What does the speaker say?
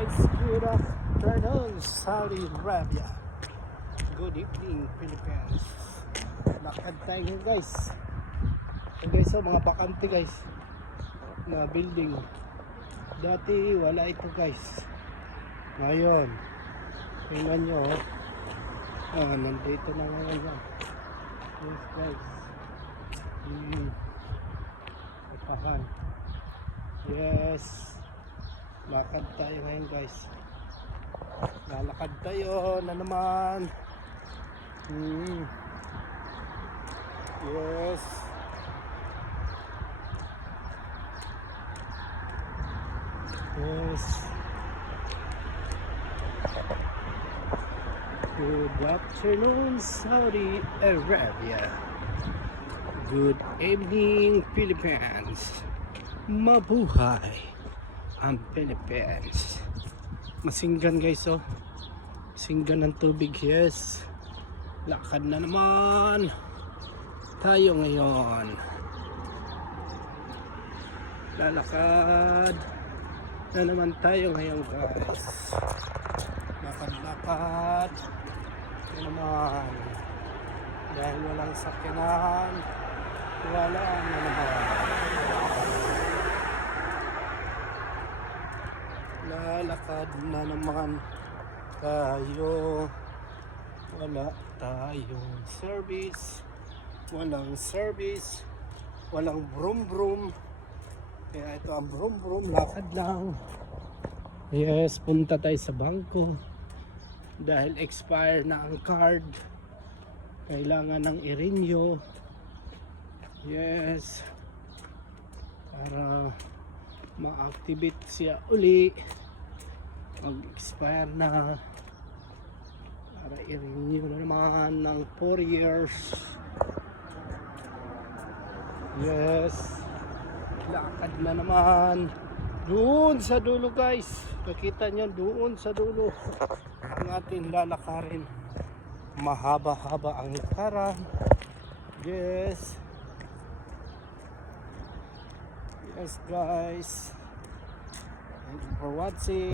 guys, good afternoon Saudi Arabia. Good evening Philippines. Lakad tayo ngayon guys. Ayan guys, so mga bakante guys na building. Dati wala ito guys. Ngayon tingnan nyo nandito na ngayon yan. Yes guys. Ipahan. Yes, lakad tayo ngayon guys. Lalakad tayo na naman. Yes. Yes. Good afternoon Saudi Arabia. Good evening Philippines. Mabuhay ang Philippines. Masinggan guys, oh. Masinggan ng tubig, yes. Lakad na naman tayo ngayon. Lalakad na naman tayo ngayon guys. Lakad-lakad na naman. Dahil walang sakyanan, wala na naman. Lalakad na naman tayo. Wala tayong service. Walang service. Walang brum brum. Kaya ito ang brum brum. Lakad lang. Yes, punta tayo sa bangko. Dahil expire na ang card. Kailangan ng i-renew. Yes. Para ma-activate siya uli. Mag-expire na. Para i-renew na naman ng 4 years. Yes. Lakad na naman. Doon sa dulo guys. Nakita nyo doon sa dulo. Ang ating lalakarin. Mahaba-haba ang lakaran. Yes. Yes guys. Thank you for watching.